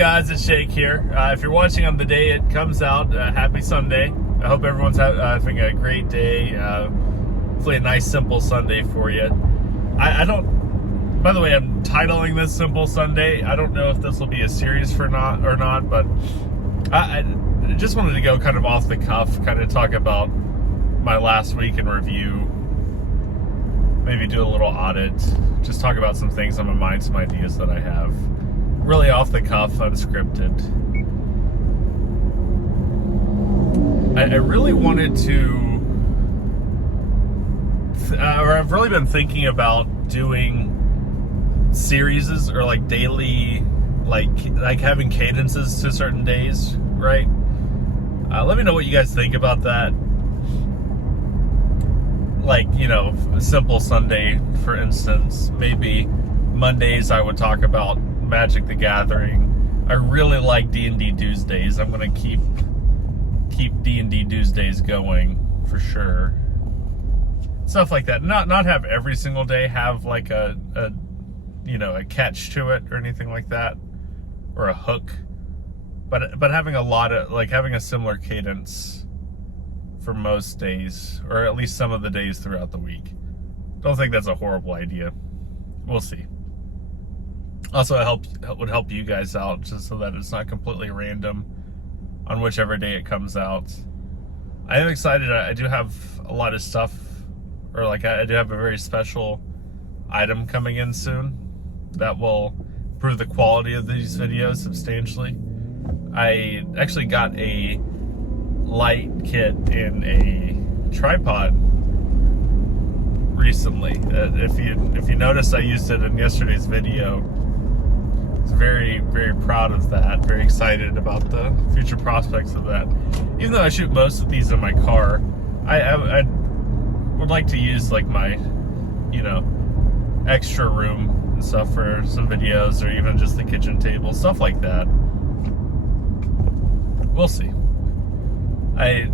guys? It's Shake here. If you're watching on the day it comes out, happy Sunday. I hope everyone's having a great day. Hopefully a nice, simple Sunday for you. I don't... By the way, I'm titling this Simple Sunday. I don't know if this will be a series or not, but I just wanted to go kind of off the cuff, kind of talk about my last week in review. Maybe do a little audit. Just talk about some things on my mind, some ideas that I have. Really off the cuff, unscripted. I really wanted to, or I've really been thinking about doing series or like daily, like having cadences to certain days, right? Let me know what you guys think about that. Like, you know, a simple Sunday, for instance. Maybe Mondays I would talk about Magic the Gathering. I really like D&D Tuesdays. I'm gonna keep D&D Tuesdays going for sure. Stuff like that. Not have every single day have like a you know, a catch to it or anything like that, or a hook. But having a lot of, like, having a similar cadence for most days, or at least some of the days throughout the week. Don't think that's a horrible idea. We'll see. Also, it would help you guys out, just so that it's not completely random on whichever day it comes out. I am excited. I do have a lot of stuff, or like I do have a very special item coming in soon that will improve the quality of these videos substantially. I actually got a light kit in a tripod recently. If you noticed, I used it in yesterday's video. I was very, very proud of that. Very excited about the future prospects of that. Even though I shoot most of these in my car, I would like to use like my, you know, extra room and stuff for some videos, or even just the kitchen table, stuff like that. We'll see. I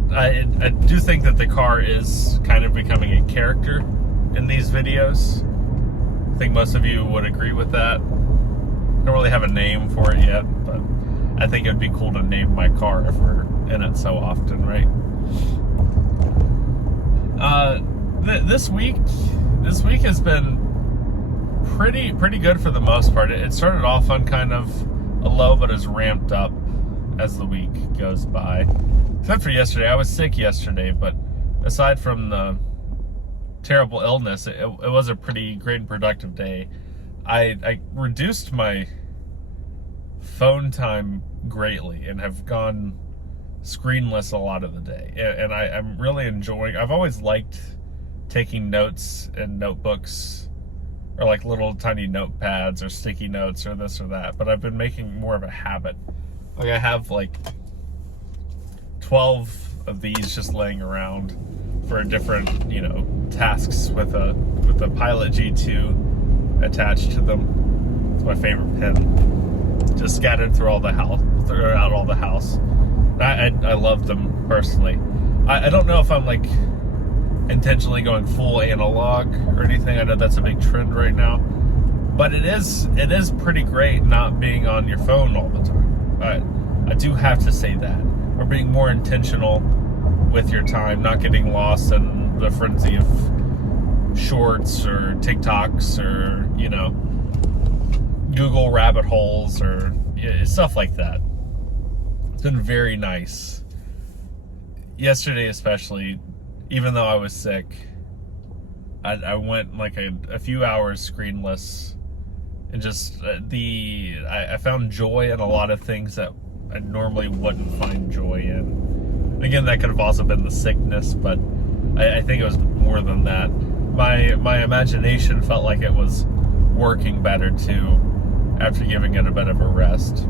do think that the car is kind of becoming a character in these videos. I think most of you would agree with that. I don't really have a name for it yet, but I think it would be cool to name my car if we're in it so often, right? This week has been pretty good for the most part. It started off on kind of a low, but has ramped up as the week goes by. Except for yesterday. I was sick yesterday, but aside from the terrible illness, it was a pretty great and productive day. I reduced my phone time greatly and have gone screenless a lot of the day. And I'm really enjoying. I've always liked taking notes in notebooks, or like little tiny notepads or sticky notes or this or that, but I've been making more of a habit. Like I have like 12 of these just laying around for different, you know, tasks with a Pilot G2 attached to them. It's my favorite pen. Just scattered through all the house, throughout all the house. I love them personally. I don't know if I'm like intentionally going full analog or anything. I know that's a big trend right now, but it is pretty great not being on your phone all the time. I do have to say that, or being more intentional with your time, not getting lost in the frenzy of shorts or TikToks or, you know, Google rabbit holes or stuff like that. It's been very nice. Yesterday especially, even though I was sick, I went like a few hours screenless, and just I found joy in a lot of things that I normally wouldn't find joy in. Again, that could have also been the sickness, but I think it was more than that. My imagination felt like it was working better too after giving it a bit of a rest.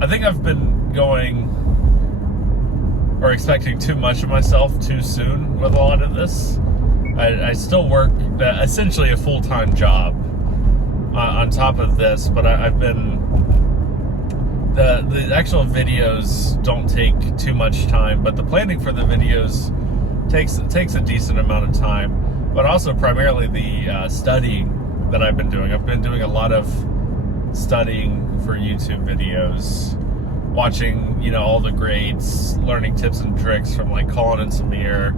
I think I've been going, or expecting too much of myself too soon with a lot of this. I still work essentially a full-time job on top of this, but I've been, the actual videos don't take too much time, but the planning for the videos takes a decent amount of time, but also primarily the studying that I've been doing. I've been doing a lot of studying for YouTube videos, watching, all the greats, learning tips and tricks from like Colin and Samir,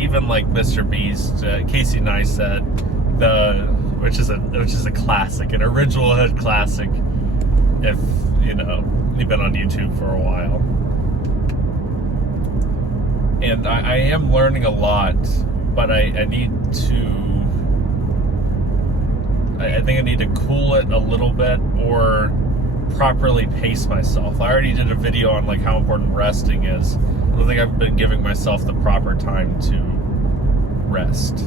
even like Mr. Beast, Casey Neistat, which is a classic, an original hood classic. If you've been on YouTube for a while, and I am learning a lot, but I think I need to cool it a little bit or properly pace myself. I already did a video on like how important resting is. I don't think I've been giving myself the proper time to rest.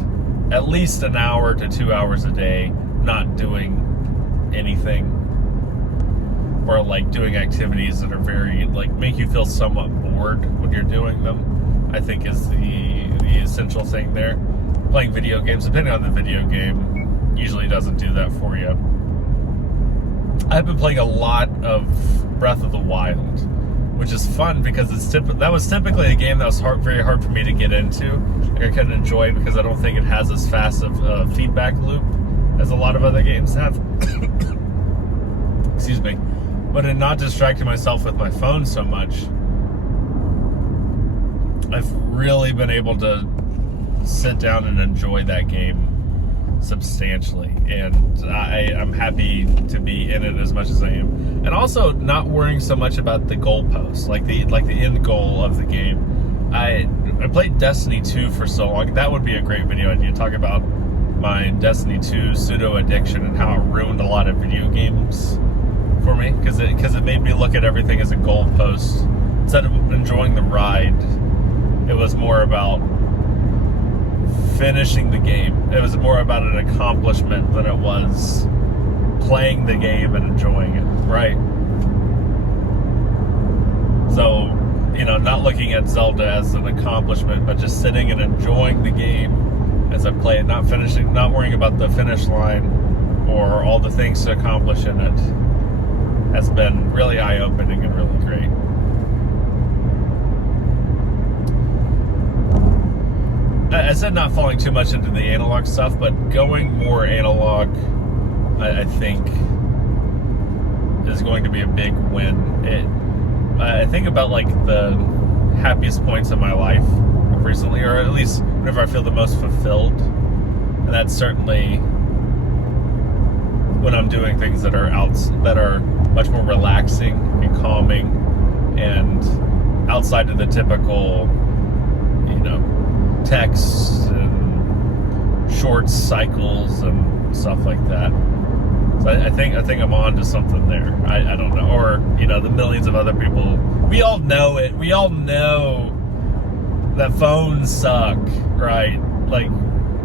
At least an hour to 2 hours a day, not doing anything, or like doing activities that are very like make you feel somewhat bored when you're doing them, I think is the essential thing there. Playing video games, depending on the video game, usually doesn't do that for you. I've been playing a lot of Breath of the Wild, which is fun because that was typically a game that was very hard for me to get into. Like, I couldn't enjoy it because I don't think it has as fast of a feedback loop as a lot of other games have. Excuse me. But in not distracting myself with my phone so much, I've really been able to sit down and enjoy that game substantially, and I'm happy to be in it as much as I am, and also not worrying so much about the goalposts, like the end goal of the game. I played Destiny 2 for so long. That would be a great video idea, talk about my Destiny 2 pseudo addiction and how it ruined a lot of video games for me, because it made me look at everything as a goalpost instead of enjoying the ride. It was more about finishing the game. It was more about an accomplishment than it was playing the game and enjoying it, right? So, not looking at Zelda as an accomplishment, but just sitting and enjoying the game as I play it, not worrying about the finish line or all the things to accomplish in it, has been really eye-opening and really great. I said not falling too much into the analog stuff, but going more analog, I think, is going to be a big win. I think about like the happiest points of my life recently, or at least whenever I feel the most fulfilled, and that's certainly when I'm doing things that are much more relaxing and calming and outside of the typical, texts and shorts cycles and stuff like that. So I think I'm on to something there. I don't know, or the millions of other people. We all know it. We all know that phones suck, right? Like,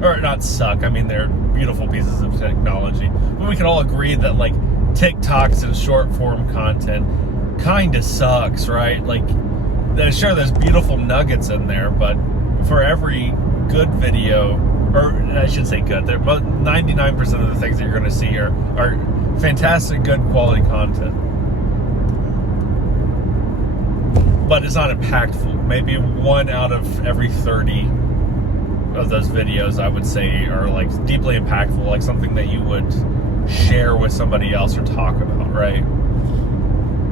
or not suck. I mean, they're beautiful pieces of technology. But we can all agree that like TikToks and short form content kind of sucks, right? Like, sure, there's beautiful nuggets in there, but for every good video, or I should say good, 99% of the things that you're going to see are fantastic, good quality content. But it's not impactful. Maybe 1 out of every 30 of those videos, I would say, are like deeply impactful, like something that you would share with somebody else or talk about, right?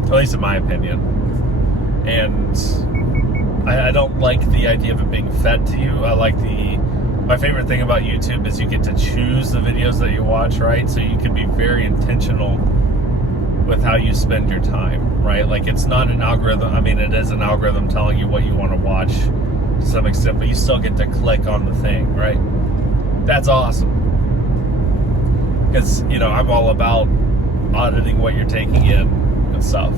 At least in my opinion. And I don't like the idea of it being fed to you. My favorite thing about YouTube is you get to choose the videos that you watch, right? So you can be very intentional with how you spend your time, right? Like, it's not an algorithm. I mean, it is an algorithm telling you what you want to watch to some extent, but you still get to click on the thing, right? That's awesome. Because, I'm all about auditing what you're taking in and stuff.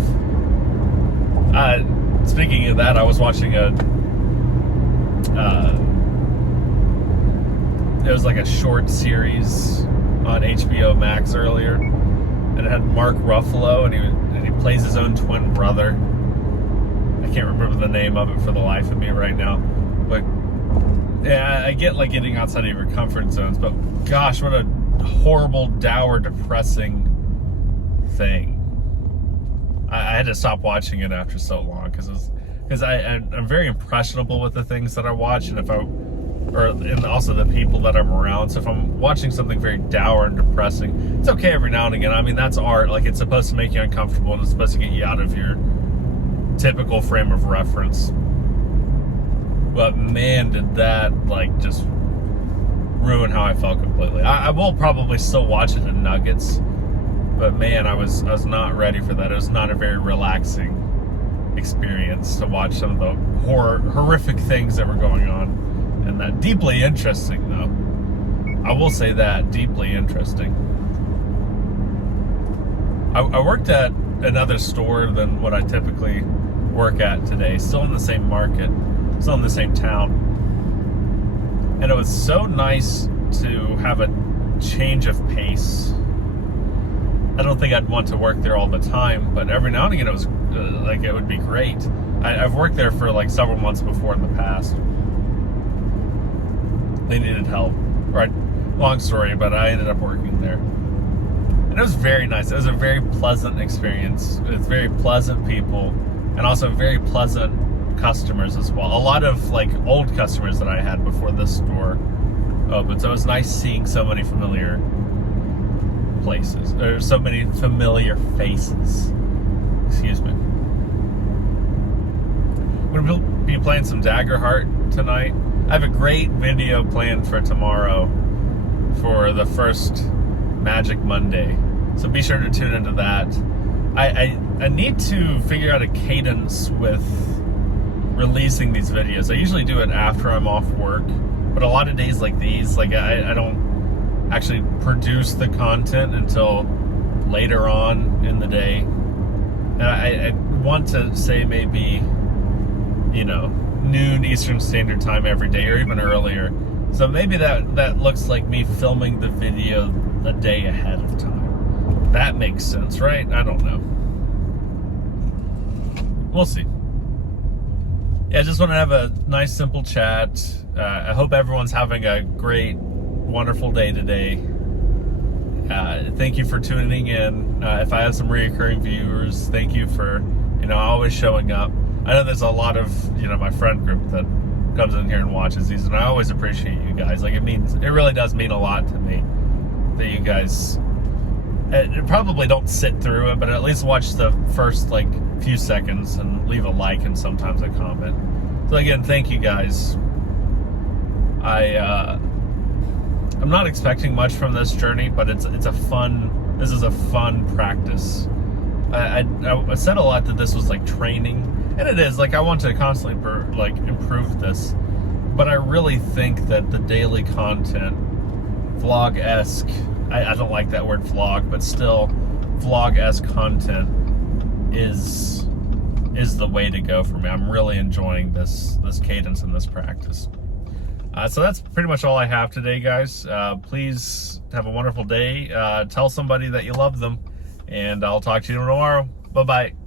Speaking of that, I was watching it was like a short series on HBO Max earlier, and it had Mark Ruffalo, and he plays his own twin brother. I can't remember the name of it for the life of me right now, but yeah, I get like getting outside of your comfort zones, but gosh, what a horrible, dour, depressing thing. I had to stop watching it after so long because I'm very impressionable with the things that I watch, and if I and also the people that I'm around. So if I'm watching something very dour and depressing, it's okay every now and again. I mean, that's art. Like, it's supposed to make you uncomfortable and it's supposed to get you out of your typical frame of reference. But man, did that like just ruin how I felt completely. I will probably still watch it in nuggets, but man, I was not ready for that. It was not a very relaxing experience to watch some of the horrific things that were going on. And that deeply interesting, though. I will say that, deeply interesting. I worked at another store than what I typically work at today, still in the same market, still in the same town. And it was so nice to have a change of pace. I don't think I'd want to work there all the time, but every now and again it was like it would be great. I've worked there for like several months before in the past. They needed help. Right, long story, but I ended up working there. And it was very nice. It was a very pleasant experience with very pleasant people and also very pleasant customers as well. A lot of like old customers that I had before this store opened. So it was nice seeing so many familiar places. There's so many familiar faces. Excuse me. We're going to be playing some Daggerheart tonight. I have a great video planned for tomorrow for the first Magic Monday. So be sure to tune into that. I need to figure out a cadence with releasing these videos. I usually do it after I'm off work, but a lot of days like these, like I don't actually produce the content until later on in the day. And I want to say maybe, you know, noon Eastern Standard Time every day, or even earlier. So maybe that looks like me filming the video a day ahead of time. That makes sense, right? I don't know. We'll see. Yeah, I just want to have a nice, simple chat. I hope everyone's having a great, wonderful day today. Thank you for tuning in. If I have some reoccurring viewers, thank you for, always showing up. I know there's a lot of, my friend group that comes in here and watches these, and I always appreciate you guys. Like, it really does mean a lot to me that you guys probably don't sit through it, but at least watch the first, few seconds and leave a like and sometimes a comment. So again, thank you guys. I'm not expecting much from this journey, but this is a fun practice. I said a lot that this was like training, and it is. I want to constantly improve this, but I really think that the daily content, vlog-esque, I don't like that word vlog, but still vlog-esque content is the way to go for me. I'm really enjoying this cadence and this practice. So that's pretty much all I have today, guys. Please have a wonderful day. Tell somebody that you love them, and I'll talk to you tomorrow. Bye-bye.